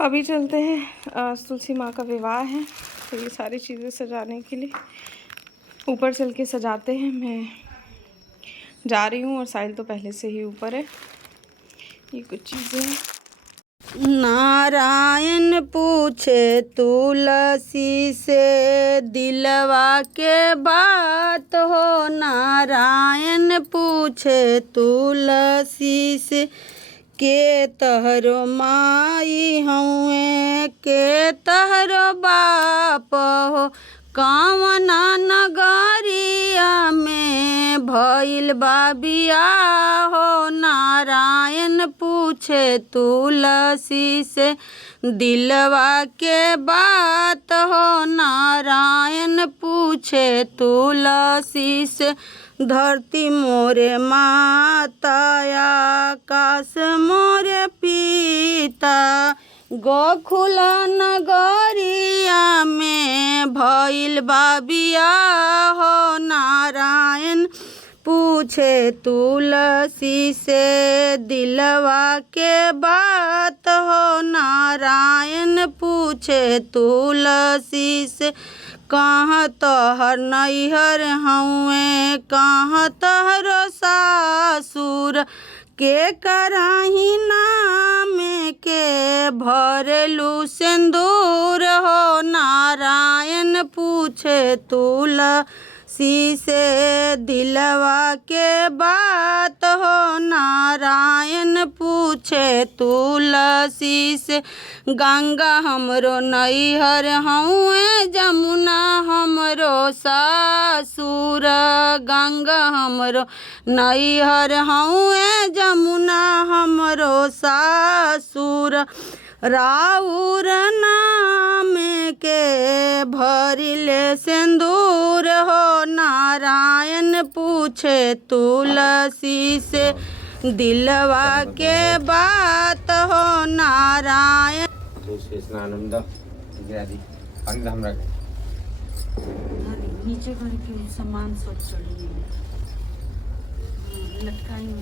अभी चलते हैं, आज तुलसी माँ का विवाह है तो ये सारी चीज़ें सजाने के लिए ऊपर चल के सजाते हैं। मैं जा रही हूँ और साहिल तो पहले से ही ऊपर है। ये कुछ चीज़ें हैं। नारायण पूछे तुलसी से दिलवा के बात हो। नारायण पूछे तुलसी से के तहरो माई हउए के तहरो बाप हो। कावना नगरिया में भइल बा बियाह हो। नारायण पूछे तुलसी से दिलवा के बात हो। नारायण पूछे तुलसी से धरती मोरे माता आकाश मोरे पिता। गोकुल नगरिया में भइल बा बियाह हो। नारायण पूछे तुलसी से दिलवा के बात हो। नारायण पूछे तुलसी से कहाँ तोहर नैहर हउए कहाँ तोहरो सासुर के कराही नाम के भरेलू सिंदूर हो। नारायण पूछे तुलसी से दिलवा के बात हो। नारायण पूछे तुलसी से गंगा हमरो नैहर हउए जमुना हमरो सासुर। गंगा हमरो नैहर हउए जमुना हमरो सासुर। राउर नाम के भरिले सिंदूर हो। नारायण पूछे तुलसी से दिलवा के बात हो। नारायण नीचे करके सामान सब चढ़ी लटकाई हुई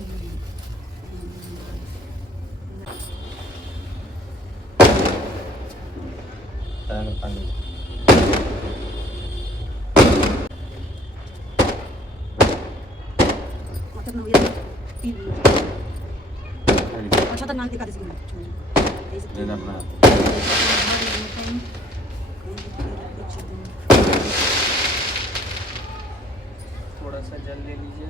अच्छा नाम दिखा थोड़ा सा जल ले लीजिए।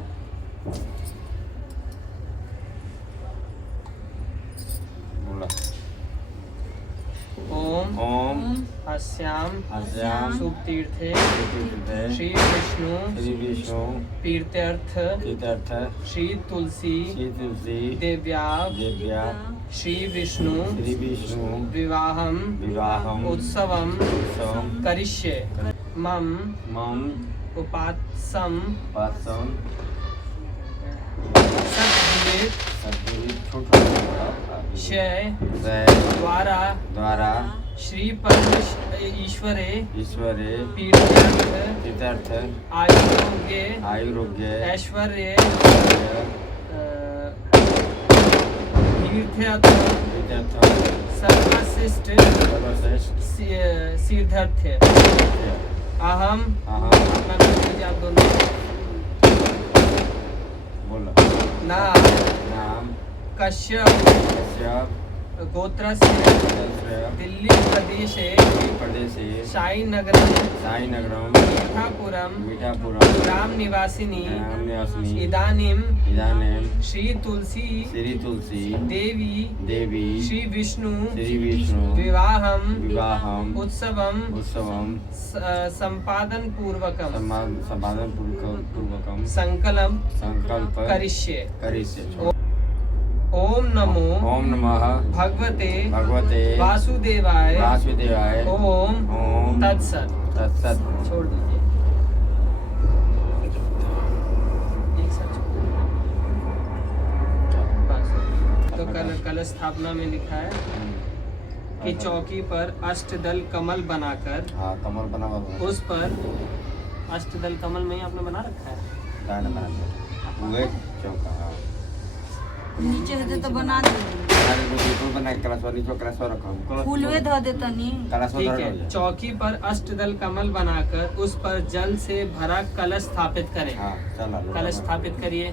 ओम ओम अस्याम शुभ तीर्थे श्री विष्णु तीर्थर्थ श्री तुलसी देव्या श्री विष्णु विवाहम उत्सवम करिष्ये। मम उपात्सम द्वारा श्री ईश्वरे तीर्थर्थ आयुरोग्य ऐश्वर्य तीर्थर्थ सर्वश्रेष्ठ सिद्धार्थ। अहम आप दोनों नाम कश्यप गोत्रस्य दिल्ली प्रदेशे साईनगरम मीठापुरम ग्राम निवासिनी इदानीं श्री तुलसी देवी श्री विष्णु विवाहम उत्सवम संपादन पूर्वकम संकल्प करिष्ये। ओम नमः भगवते वासुदेवाय ओम तत्सत। छोड़ दीजिए एक साथ तो कल स्थापना में लिखा है कि चौकी पर अष्टदल कमल बनाकर कमल बना उस पर अष्टदल कमल में ही आपने बना रखा है। नीचे से तो बना दे अरे वो ऊपर बना के कलश नीचे कलश रखो फूलवे धो दे तनी कलश ठीक धर है। दो। चौकी पर अष्टदल कमल बनाकर उस पर जल से भरा कलश स्थापित करें। हां चला कलश स्थापित करिए।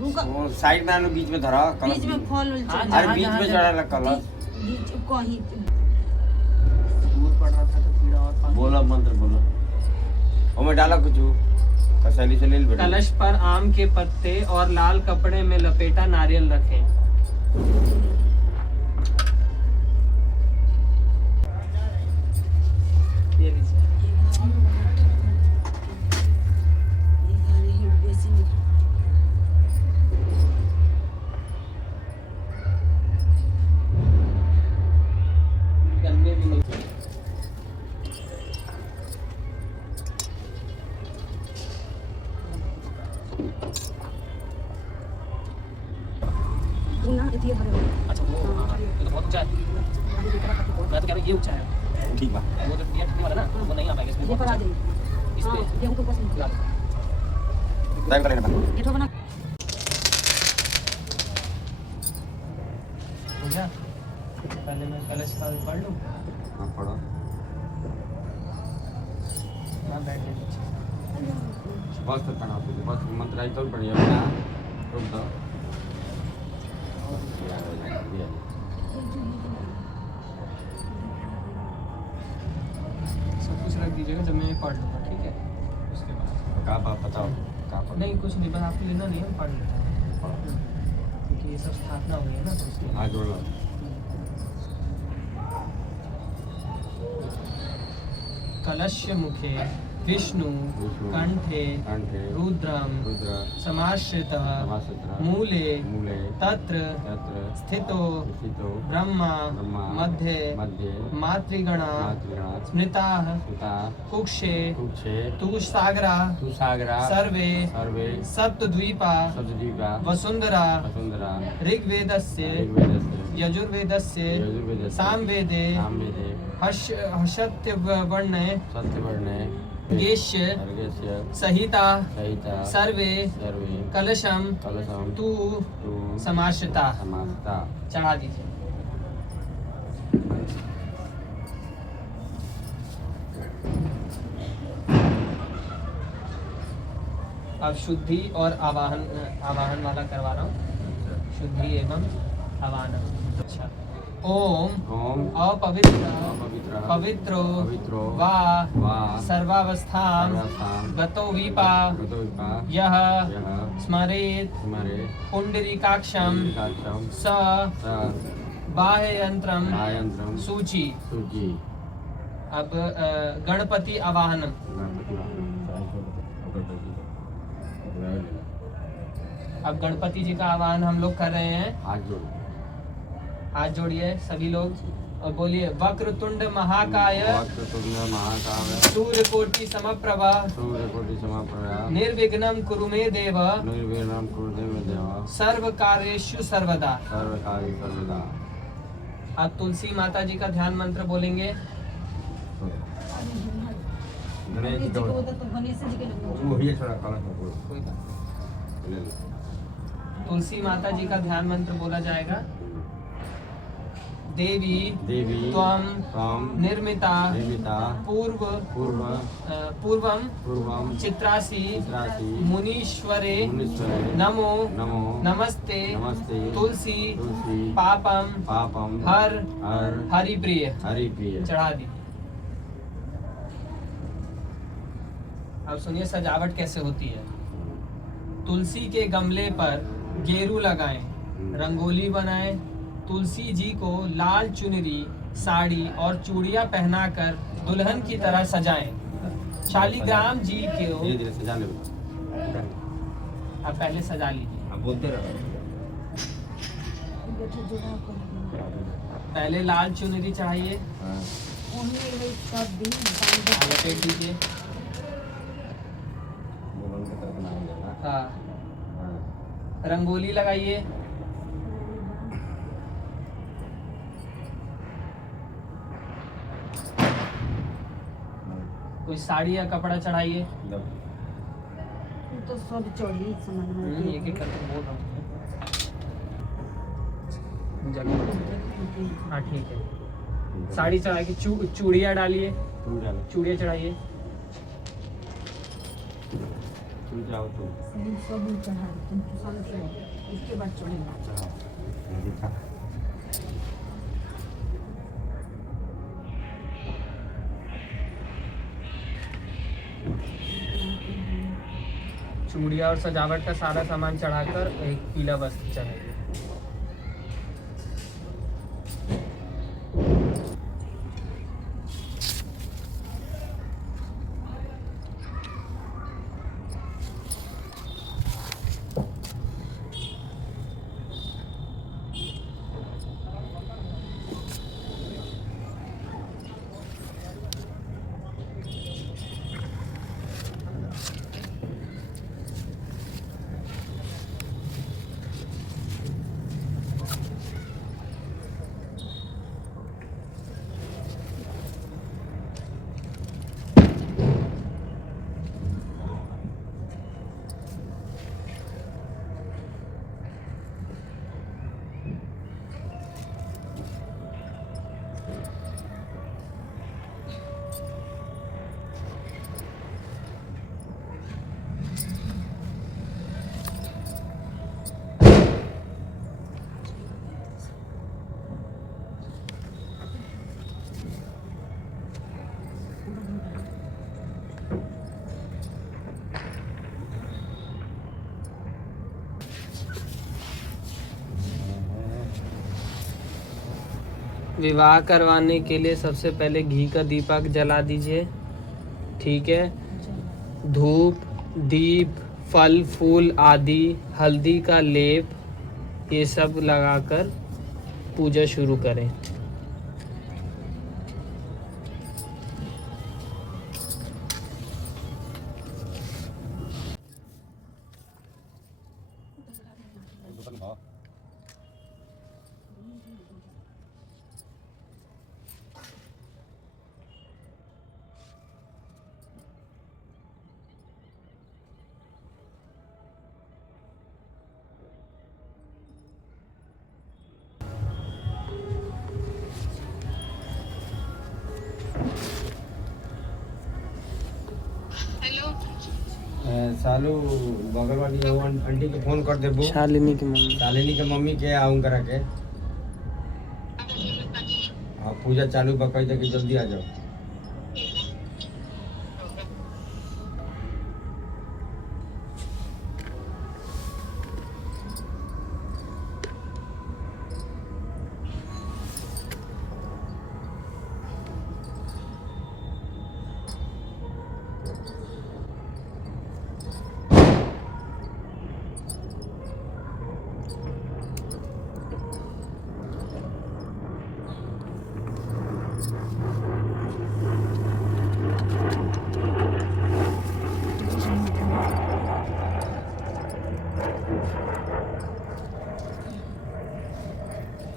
रुका वो साइड में आलू बीच में धरा कलश बीच में फल उल हाँ, चढ़ अरे बीच में चढ़ा कलश बीच कहीं दूर पड़ रहा था तो कीड़ा और पानी। बोलो मंत्र बोलो ओ मैं डाला कुछ कसैली से ले ले बेटा कलश पर आम के पत्ते और लाल कपड़े में लपेटा नारियल रखें। ये लीजिए। गन्ने भी नहीं। अच्छा वो ये तो बहुत ऊंचा है। मैं तो कह रहा हूँ ये ऊंचा है। ठीक बा वो जो टिकट वाला ना वो नहीं आ पाएगा इसमें। ये पर आ जाइए इस पे ये ऊपर पास में टाइम कर लेना ये तो बना हो गया। पहले मैं कलश का पढ़ लूँ। हां पढ़ो ना बैठ ले बस तो करना बस मंत्र आई तो बढ़िया बना रुक दो सब कुछ रख दीजिएगा जब मैं पढ़ लूँगा, ठीक है। उसके बाद का बात बताओ का पढ़ो नहीं कुछ नहीं, बस आपको लेना नहीं है, पढ़ लेते हैं क्योंकि ये सब स्थापना हुई है ना तो उसके हां जोड़ लो कलश मुखे विष्णु विष्णु, कंठे कंठे रुद्रम रुद्र समाश्रित समाश्रितः मूले मूले तत्र तत्र स्थितो स्थितो ब्रह्मा ब्रह्मा मध्ये मध्ये मातृगणा मातृगणा स्मृताः सुता कुक्षे कुक्षे तुषसागरा सुसागरा सर्वे सर्वे सप्तद्वीपा सप्तद्वीपा वसुंधरा वसुंधरा ऋग्वेदस्य ऋग्वेदस्य यजुर्वेदस्य यजुर्वेदस्य सामवेदे सामवेदे हर्षत्यवर्णे सत्यवर्णे गेष्य अर्घ्यस्य सहिता सहिता सर्वे सर्वे कलशम कलशम तु तु समाश्रिता। समास्ता चढ़ा दीजिए। अब शुद्धि और आवाहन आवाहन वाला करवा रहा हूँ। शुद्धि एवं आवाहन। अच्छा ओम ओम अपवित्र पवित्र पवित्रो पवित्रो वा वा सर्वावस्थां सर्वावस्थां गतो विपा गतो विपा यः यः स्मरेत् स्मरे पुंडरीकाक्षं काक्षं स स बाह्ययंत्रम आयंत्रम सूची। सूची अब गणपति आवाहनम। अब गणपति जी का आवाहन हम लोग कर रहे हैं। हाथ जोड़ हाथ जोड़िए सभी लोग और बोलिए वक्रतुंड महाकाय वक्रतुंड महाकाय सूर्यकोटि समप्रभा सूर्यकोटि समाप्रभा निर्विघ्नं कुरु मे देव निर्विघ्नं कुरु मे देव सर्व कार्येषु सर्वदा। सर्वकार्य सर्वदा। अब तुलसी माता जी का ध्यान मंत्र बोलेंगे। गणेश जी का गणेश जी के वो ही थोड़ा कलश में बोलो। कोई बात ले लो। नहीं। तुलसी माता जी का ध्यान मंत्र बोला जाएगा। देवी देवी त्वं त्वं निर्मिता निर्मिता पूर्व पूर्व पूर्वं पूर्वं चित्रासि चित्रासि मुनीश्वरे मुनीश्वरे नमो नमो नमस्ते नमस्ते तुलसी तुलसी पापम पापम हर हर हरिप्रिय। हरिप्रिय। चढ़ा दी। अब सुनिए सजावट कैसे होती है। तुलसी के गमले पर गेरू लगाएं, रंगोली बनाएं, तुलसी जी को लाल चुनरी साड़ी और चूड़ियां पहनाकर दुल्हन की तरह सजाएं। शालिग्राम जी को धीरे धीरे सजा ले। अब पहले सजा लीजिए। अब बोलते रहो। पहले लाल चुनरी चढ़ाइए, हाँ। लपेट दीजिए। दुल्हन की तरफ नाम लेना। हाँ, हाँ। रंगोली लगाइए। कोई साड़ी या कपड़ा चढ़ाइए। तो सब चढ़ी समझ में एक एक करके बोल रहा हूँ। जगह। हाँ ठीक है, साड़ी चढ़ा के चूड़िया डालिए, तू डालो, चूड़िया चढ़ाइए। तू जाओ तू सब चढ़ा दो, तुम तो साल से हो, इसके बाद चढ़ेगा। चढ़ाओ, दिखा। चूड़िया और सजावट का सारा सामान चढ़ाकर एक पीला वस्त्र चढ़ाइए। विवाह करवाने के लिए सबसे पहले घी का दीपक जला दीजिए, ठीक है। धूप, दीप, फल फूल आदि, हल्दी का लेप, ये सब लगाकर पूजा शुरू करें। सालू बगल वाली वो आंटी के फोन कर देबू, शालिनी की मम्मी। शालिनी के मम्मी के आऊँ करा के। हाँ पूजा चालू बा, कह दे कि जल्दी आ जाओ।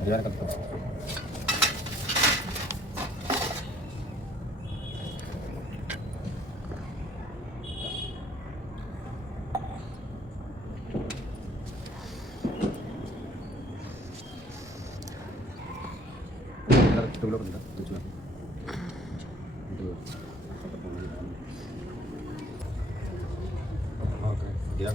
यार कब तक Yeah.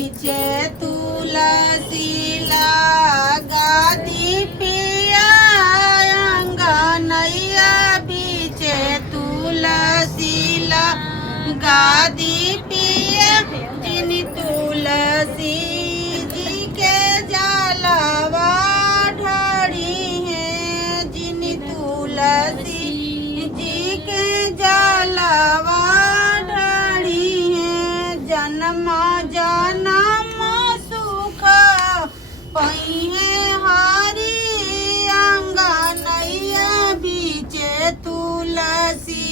बीचे तुलसी लगा दी पिया अंगनैया बीचे तुलसी लगा दी पिया जिन तुलसी जी के जलवा ढारी है जिन तुलसी जी के जलवा ढारी है जन्म जन्म सुख पहिए हरी अंगनैया बीचे तुलसी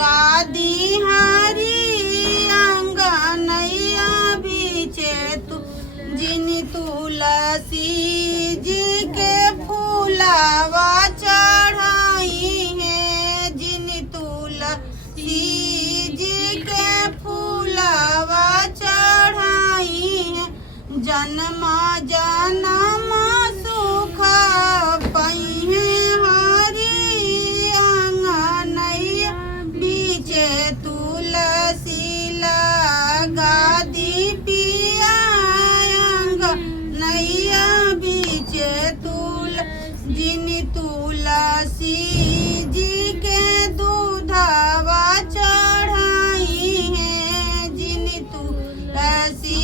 गादी हरी अंगनैया बीचे तू जिन तुलसी जी के फूलावा चढ़ाई है जिन तुलसी जी के फूलावा चढ़ाई है जन्म जन्म सुख पहिए हरी अंगनैया बीचे तुलसी लगा दी पिया अंगनैया बीचे जिन तुलसी जी के दूधवा चढ़ाई है जिन तुलसी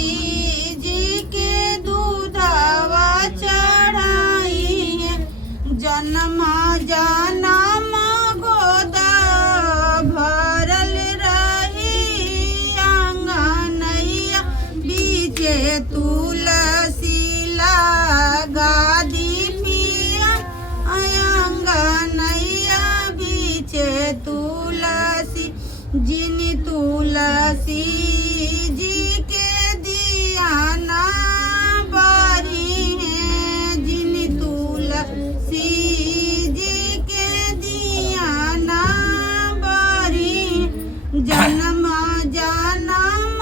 जी के दूधवा चढ़ाई है जन्म जन्म गोदा भरल रही अंगनैया बीचे तुलसी लगा दी पिया अंगनैया बीचे तुलसी जिन तुलसी जी के दियाना बारी है जिन तुलसी जी के दियाना बारी जन्म जन्म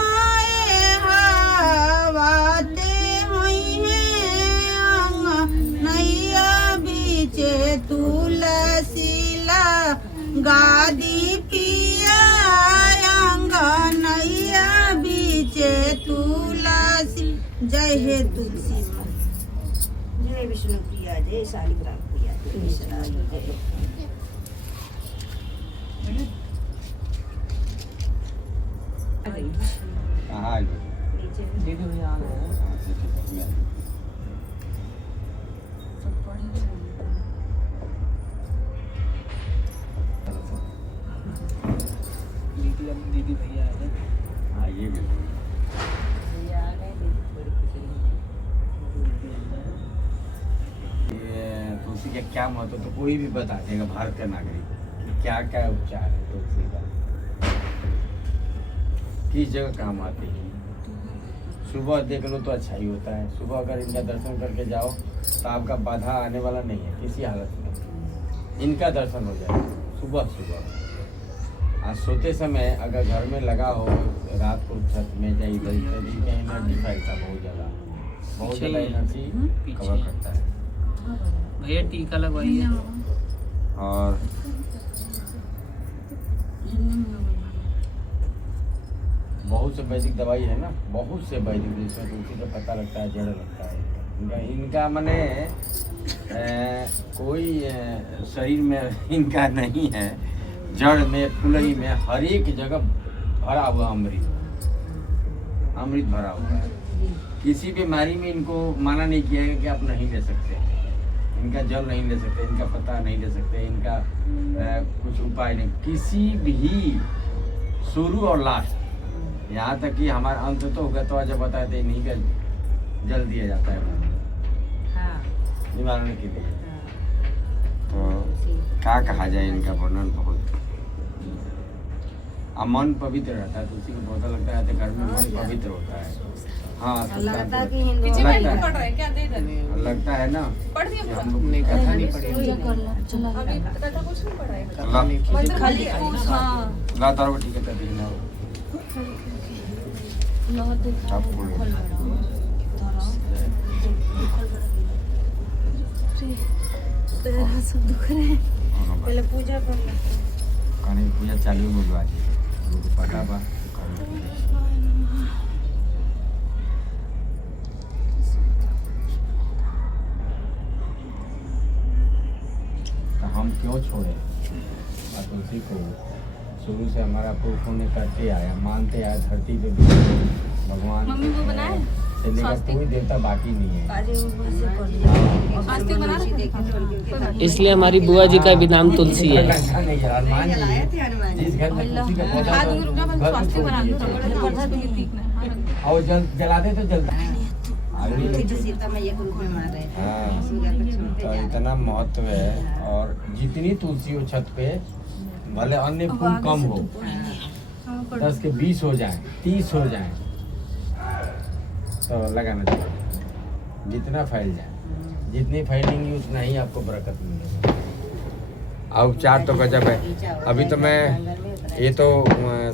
हवाते हुई है अंगनैया बीचे तुलसी गादी पिया अंगनैया बीचे तुलसी जय हे तुलसी माँ जय विष्णु प्रिया जय शालिग्राम प्रिया जय विश्वनाथ जय कहाँ आई हो? नीचे दीदी भैया आ गए हैं। हाँ, ठीक है, मैं आई। दीदी भैया आ गए। आइए बिल्कुल। ये तुलसी का क्या महत्व तो कोई भी बता देगा भारत का नागरिक कि क्या क्या उपचार है तुलसी का, किस जगह काम आती है। सुबह देख लो तो अच्छा ही होता है। सुबह अगर इनका दर्शन करके जाओ तो आपका बाधा आने वाला नहीं है किसी हालत में। इनका दर्शन हो जाए सुबह सुबह। आज सोते समय अगर घर में लगा हो रात को छत में या इधर इधर एनर्जी फैलता बहुत ज़्यादा एनर्जी कवर करता है। भैया टीका लगवाइए। और बहुत से वैदिक दवाई है ना, बहुत से वैदिक जिसमें तुलसी का पता लगता है, जड़ लगता है। इनका मने कोई शरीर में इनका नहीं है, जड़ में फुलई में हर एक जगह भरा हुआ अमृत भरा हुआ है। किसी बीमारी में इनको माना नहीं किया है कि आप नहीं ले सकते, इनका जल नहीं ले सकते, इनका पता नहीं ले सकते, इनका कुछ उपाय नहीं। किसी भी शुरू और लास्ट यहाँ तक कि हमारा अंत तो होगा तो जब बताते हैं नहीं का जल दिया जाता है निवारण के लिए। तो क्या कहा जाए, इनका वर्णन बहुत। अब मन पवित्र रहता है, तुलसी का पौधा लगता है तो घर में मन पवित्र होता है। हाँ लगता है कि लगता है ना। पढ़ दिया कि हम लोग नहीं, कथा नहीं पढ़ी। अभी कथा कुछ नहीं पढ़ा है। खाली ला तारो ठीक है तभी ना आप बोलो। पहले पूजा करना। कहीं पूजा चालू हो गया आज पता बा क्यों छोड़े? माँ तुलसी को शुरू से हमारा पुरखों ने करते आया, मानते आया, धरती पे भी भगवान मम्मी वो बनाए से लेकर कोई देवता बाकी नहीं है। अरे वो से कर दिया स्वास्थ्य बना रहे इसलिए हमारी बुआ जी का भी नाम तुलसी है। अच्छा नहीं है, हनुमान जी जिस घर में तुलसी का पौधा खा दूंगी, रुक जा, मैं घर को स्वास्थ्य छोड़ बना दिए। दूंगी। और जला दे तो जलता है। सीता मैया के रूप में मार रहे थे हाँ, सूर्य को छोड़ते तो जाते। इतना महत्व है। और जितनी तुलसी हो छत पे, भले अन्य फूल कम हो, 10 के 20 हो जाए, 30 हो जाए, तो लगाना चाहिए। जितना फैल जाए, जितनी फैलेंगी उतना ही आपको बरकत मिलेगा। और उपचार तो गजब है। अभी तो मैं ये तो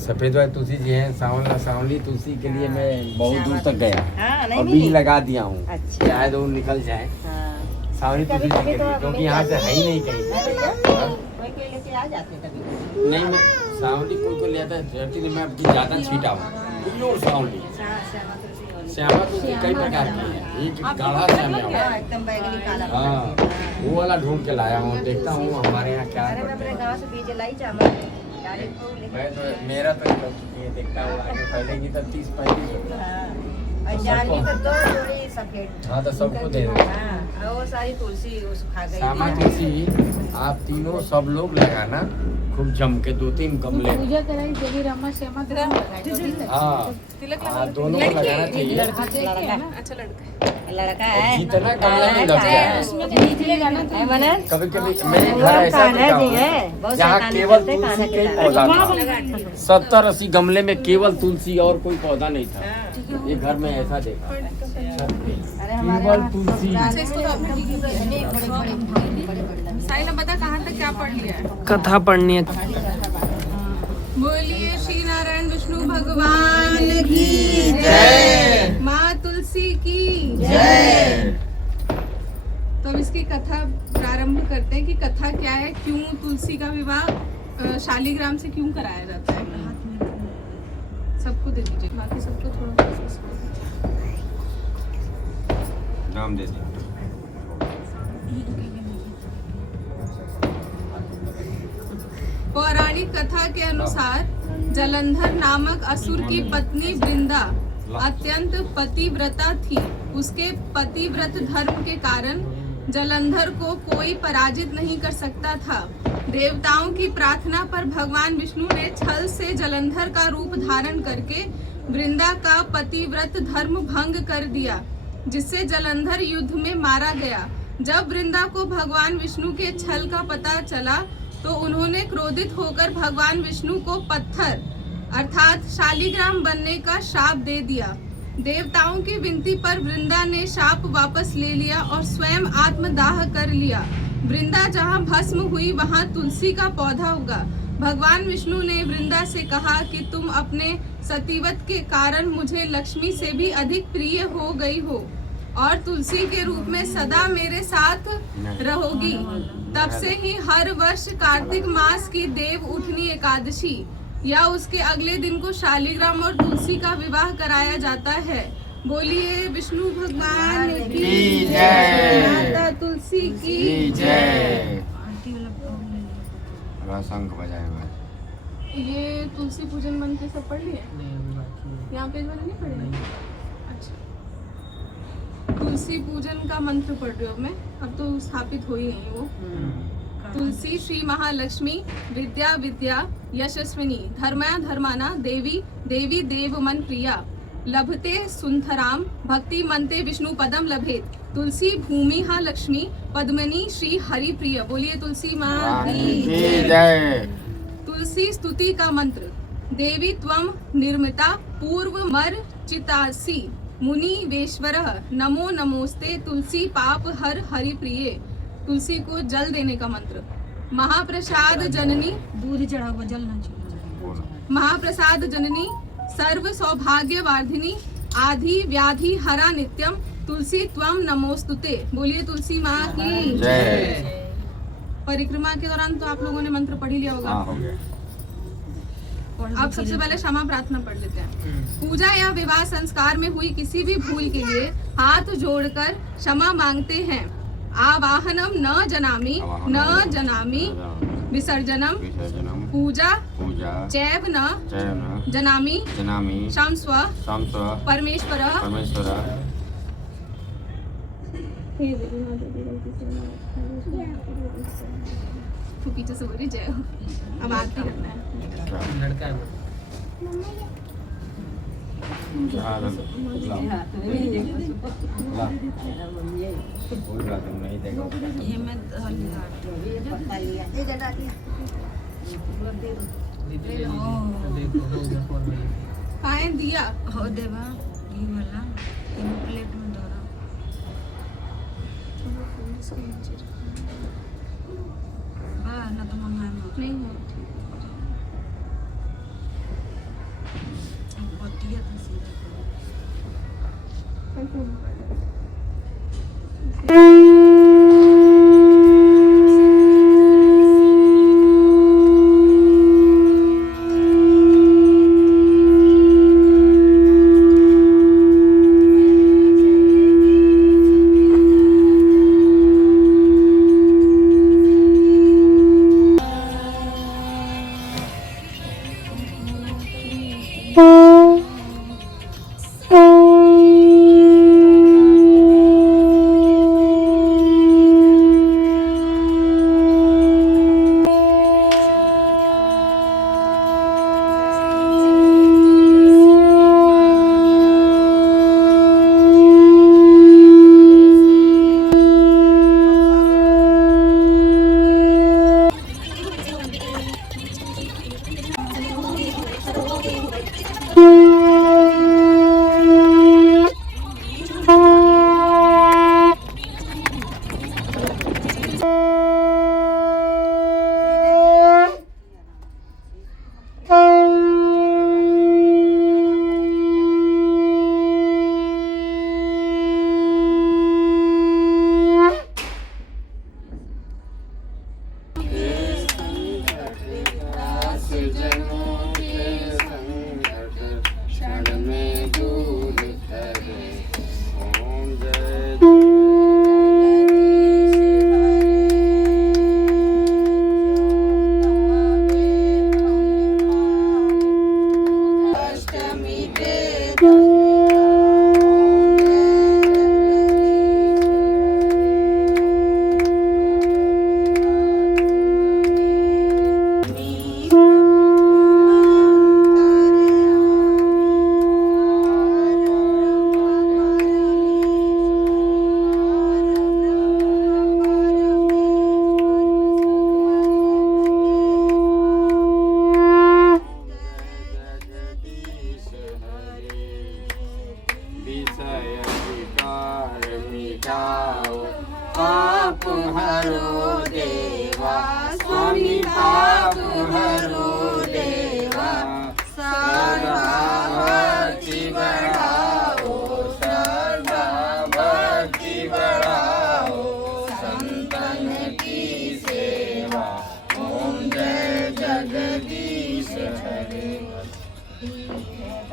सफेद वाली तुलसी जी हैं, सांवली तुलसी के लिए मैं बहुत दूर तक गया हाँ, नहीं और मिली। बीज लगा दिया हूँ, अच्छा। शायद वो निकल जाए हाँ। सांवली तुलसी जी के लिए, क्योंकि यहाँ से है ही नहीं कहीं। हाँ? कोई लेके आ जाते कभी नहीं, मैं सांवली कोई को ले आता है, धरती में मैं अब ज़्यादा छीटा हूँ। प्योर सांवली, श्यामा तुलसी कई प्रकार की है, एक गाढ़ा श्यामा है। हाँ, एकदम बैगनी काला हाँ, वो वाला ढूंढ के लाया हूँ, देखता हूँ हमारे यहाँ क्या अरे मैं करते अपने हैं। गांव से बीज लाई जामा डायरेक्ट को लेके मैं तो मेरा तो निकल चुकी है, देखता हूँ आगे फैलेगी तो 30-35 होगा। हाँ, और जानी तो 2 जोड़ी सफेद हाँ, तो सबको दे दो। हाँ, और सारी तुलसी उस खा गई श्यामा तुलसी आप तीनों सब लोग लगाना, खूब जम के 2-3 गमले। पूजा कराई देवी रामा श्यामा हाँ, दोनों को लगाना चाहिए। अच्छा लड़का लड़का और है जितना गमला में लग जाए। है मनन कभी कभी मेरे घर ऐसा कान्हा जी दिखा है बहुत जहाँ शैतानी केवल करते कान्हा तुलसी के का ही तारा। पौधा था, 70-80 गमले में केवल तुलसी और कोई पौधा नहीं था। ये घर में ऐसा देखा, अरे हमारे केवल तुलसी। साइला बता कहाँ तक क्या पढ़ लिया है? कथा पढ़नी है। बोलिए श्री नारायण विष्णु भगवान की जय। माँ तुलसी की जय। तो अब इसकी कथा प्रारंभ करते हैं कि कथा क्या है, क्यों तुलसी का विवाह शालीग्राम से क्यों कराया जाता है। सबको दे दीजिए, बाकी सबको थोड़ा नाम दे दे। पौराणिक कथा के अनुसार जलंधर नामक असुर की पत्नी वृंदा अत्यंत पतिव्रता थी। उसके पतिव्रत धर्म के कारण जलंधर को कोई पराजित नहीं कर सकता था। देवताओं की प्रार्थना पर भगवान विष्णु ने छल से जलंधर का रूप धारण करके वृंदा का पतिव्रत धर्म भंग कर दिया, जिससे जलंधर युद्ध में मारा गया। जब वृंदा को भगवान विष्णु के छल का पता चला तो उन्होंने क्रोधित होकर भगवान विष्णु को पत्थर अर्थात शालीग्राम बनने का शाप दे दिया। देवताओं की विनती पर वृंदा ने शाप वापस ले लिया और स्वयं आत्मदाह कर लिया। वृंदा जहाँ भस्म हुई वहाँ तुलसी का पौधा उगा। भगवान विष्णु ने वृंदा से कहा कि तुम अपने सतीवत के कारण मुझे लक्ष्मी से भी अधिक प्रिय हो गई हो और तुलसी के रूप में सदा मेरे साथ रहोगी। तब से ही हर वर्ष कार्तिक मास की देव उठनी एकादशी या उसके अगले दिन को शालीग्राम और तुलसी का विवाह कराया जाता है। बोलिए विष्णु भगवान की जय। माता तुलसी की जय। शंख बजाए हुए। ये तुलसी पूजन मंत्र सब पढ़ लिए? यहाँ पेज वाले नहीं पढ़े? अच्छा, तुलसी पूजन का मंत्र पढ़ रही हूँ मैं, अब तो स्थापित हो ही नहीं वो। तुलसी श्री महालक्ष्मी विद्या विद्या यशस्विनी धर्मया धर्माना देवी देवी देव मन प्रिया लभते सुंथराम भक्ति मनते विष्णु पदम लभेत। तुलसी भूमि हा लक्ष्मी पद्मनी श्री हरि प्रिय। बोलिए तुलसी माँ की जय। तुलसी स्तुति का मंत्र। देवी त्वम निर्मिता पूर्व मर चितासी मुनि वेश्वरः नमो नमोस्ते तुलसी पाप हर हरि प्रिय। तुलसी को जल देने का मंत्र। महाप्रसाद जननी दूध चढ़ा हुआ जल ना चाहिए। महाप्रसाद जननी सर्व सौभाग्य वार्धिनी आधि व्याधि हरा नित्यम तुलसी त्वम नमोस्तुते। बोलिए तुलसी माँ की जय। परिक्रमा के दौरान तो आप लोगों ने मंत्र पढ़ ही लिया होगा। हाँ, हो गया। अब सबसे पहले क्षमा प्रार्थना पढ़ लेते हैं। पूजा या विवाह संस्कार में हुई किसी भी भूल के लिए हाथ जोड़कर क्षमा मांगते हैं। आवाहनम न जनामि न जनामि विसर्जनम विसर्जनम पूजा पूजा चैव न चयन जनामि जनामि शंस्व संस्व परमेश्वरः परमेश्वर तो पीछे से बोल रही जय हो। अब आरती करना है। लड़का है वो। नहीं देखो ये मैं हल्ला दीदी ले लीजिए। देखो हो गया फॉर्मेलिटी। पाए दिया हो देवा घी वाला तीन प्लेट में धरा बा ना तो मंगाए में नहीं है। बतिया तो सीधा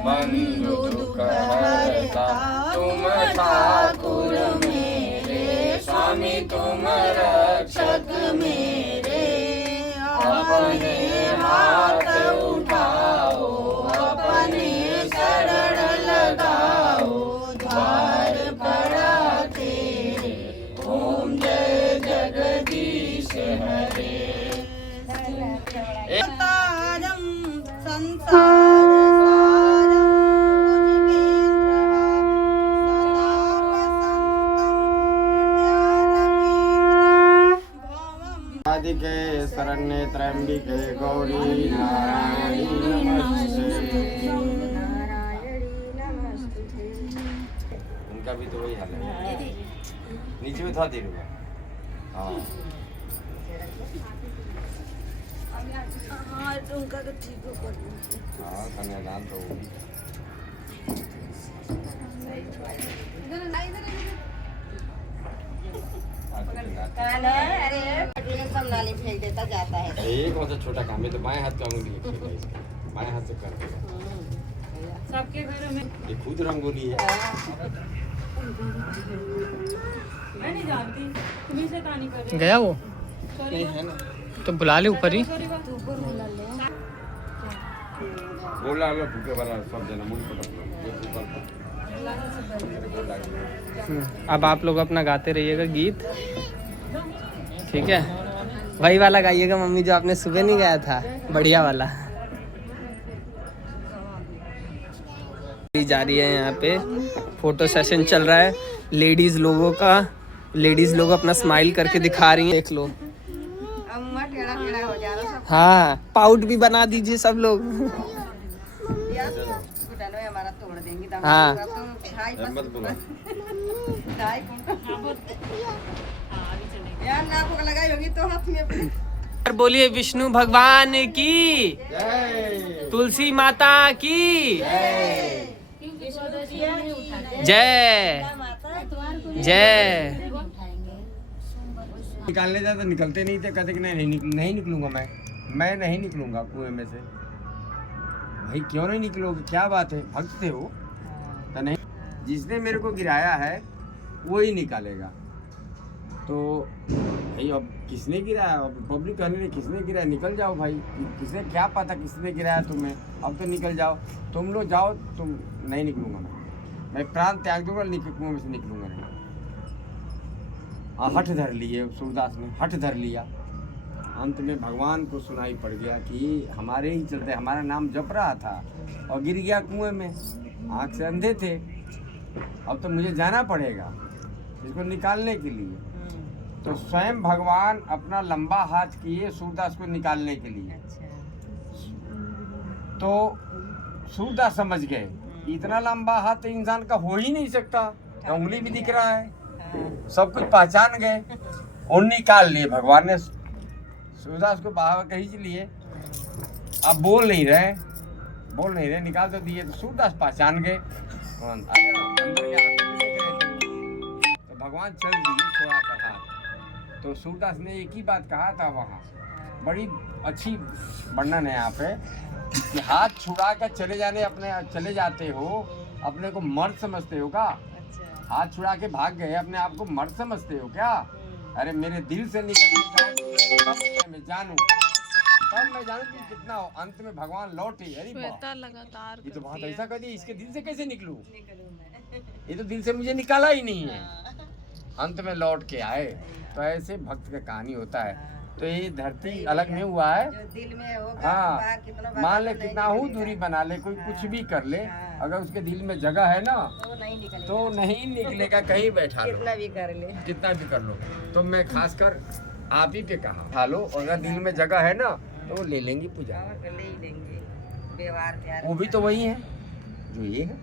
बंधु दुख हरता तुम ठाकुर मेरे, स्वामी तुम रक्षक मेरे। अपने हाथ उठाओ, अपने शरण लगाओ, द्वार पड़ा तेरे। ओम जय जगदीश हरे। आदिके शरण्ये त्र्यंबिके गौरी नारायणी नमस्ते। उनका भी तो वही हाल है, नीचे में था देर हुआ। हाँ उनका तो ठीक हो हाँ, कन्यादान तो होगी। अरे सब नाली फेंक देता जाता है। ये कौन सा छोटा काम है, तो बाएं हाथ का उंगली लिखेगा इसका, बाएं हाथ से कर देगा। सबके घरों में ये खुद रंगोली है। गया वो नहीं है ना, तो बुला ले ऊपर ही। बोला लो भूखे वाला सब जना मुझ को अब आप लोग अपना गाते रहिएगा गीत, ठीक है? वही वाला गाइएगा मम्मी जो आपने सुबह नहीं गाया था, बढ़िया वाला। जा रही है यहाँ पे, फोटो सेशन चल रहा है लेडीज लोगों का। लेडीज लोग अपना स्माइल करके दिखा रही हैं, देख लो। हाँ, पाउट भी बना दीजिए सब लोग। हमारा तोड़ देंगे। हाँ मत बोलो। यार नाक लगाई होगी तो हाथ में अपने। बोलिए विष्णु भगवान की, तुलसी माता की जय जय। निकालने जाते तो निकलते नहीं थे, कहते कि नहीं निकलूंगा मैं नहीं निकलूंगा कुएं में से। भाई क्यों नहीं निकलोगे, क्या बात है, भक्त थे वो तो नहीं। जिसने मेरे को गिराया है वो ही निकालेगा। तो भाई अब किसने गिराया, अब पब्लिक कहने लगी किसने गिराया, निकल जाओ भाई, किसने क्या पता किसने गिराया तुम्हें, अब तो निकल जाओ, तुम लोग जाओ। तुम नहीं निकलूंगा मैं प्राण त्याग दूंगा, कुएं में से निकलूंगा नहीं। हठ धर लिए सूरदास ने, हठ धर लिया। अंत में भगवान को सुनाई पड़ गया कि हमारे ही चलते हमारा नाम जप रहा था और गिर गया कुएं में, आँख से अंधे थे। अब तो मुझे जाना पड़ेगा इसको निकालने के लिए। तो स्वयं भगवान अपना लंबा हाथ किए सूरदास को निकालने के लिए। तो सूरदास समझ गए इतना लंबा हाथ तो इंसान का हो ही नहीं सकता, उंगली भी दिख रहा है, सब कुछ पहचान गए और निकाल लिए। भगवान ने सूरदास को बाहर खींच लिए, अब बोल नहीं रहे, निकाल तो दिए। तो सूरदास पहचान गए, तो भगवान चल दिए थोड़ा सा हाथ। तो सूरदास ने एक ही बात कहा था वहाँ, बड़ी अच्छी वर्णन है यहाँ पे कि हाथ छुड़ा कर चले जाते हो, अपने को मर्द समझते हो क्या? हाथ छुड़ा के भाग गए, अपने आप को मर्द समझते हो क्या? अरे मेरे दिल से निकल मैं जानूं कि कितना हो। अंत में भगवान लौटे। अरे लगातार ये तो बात ऐसा कर दी, इसके दिल से कैसे निकलूं? ये तो दिल से मुझे निकाला ही नहीं है। अंत में लौट के आए। तो ऐसे भक्त का कहानी होता है। तो ये धरती अलग नहीं हुआ है, जो दिल में होगा, हाँ मान ले कितना हो दूरी बना ले, कोई कुछ भी कर ले, अगर उसके दिल में जगह है ना तो नहीं निकलेगा, कहीं बैठा लो, कितना भी कर लो। तो मैं खासकर आप ही पे कहा खा लो, अगर दिल में जगह है ना तो ले लेंगी पूजा, ले लेंगे। व्यवहार प्यार वो भी तो वही है जो ये है।